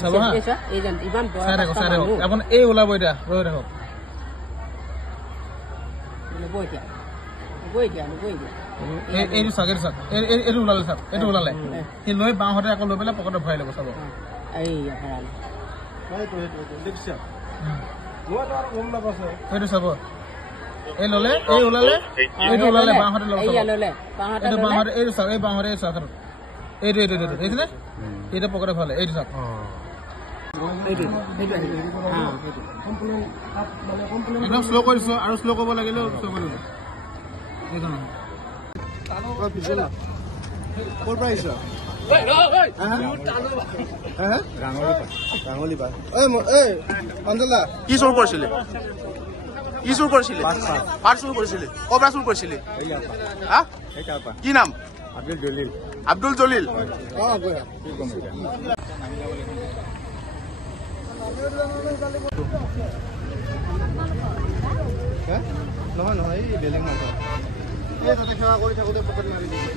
চাব হা এইজন ইমান চাই থাকক আপুনি এই ওলাব এতিয়া ৰৈ থাকক এইটো চাওক এইটো চাওক এইটো ওলালে চাওক এইটো ওলালে সি লৈ বাওঁহাতে আকৌ লৈ পেলাই পকেটত ভৰাই ল'ব চাব এইটো চাব এই ল'লে এই ওলালে এইটো ওলালে বাওঁহাতে ল'ব এইটো বাওঁহাতে এইটো চাওক এই বাওঁহাতে এই চাওক এইটো এইটো এইটো দেখিছেনে এইটো পকেটত ভৰালে এইটো চাওক একদম শ্ল' কৰিছো আৰু শ্ল' কৰিব লাগিলেও শ্ল' কৰিব কি চুৰ কৰিছিলে কি চুৰ কৰিছিলে পাৰ চুৰ কৰিছিলে ক'ৰ পৰা চুৰ কৰিছিলে কি নাম আব্দুল জলিল নহয় নহয় এই বেলেগ মানুহ এই তাতে সেৱা কৰি থাকোঁতে পকেট মাৰি দিছে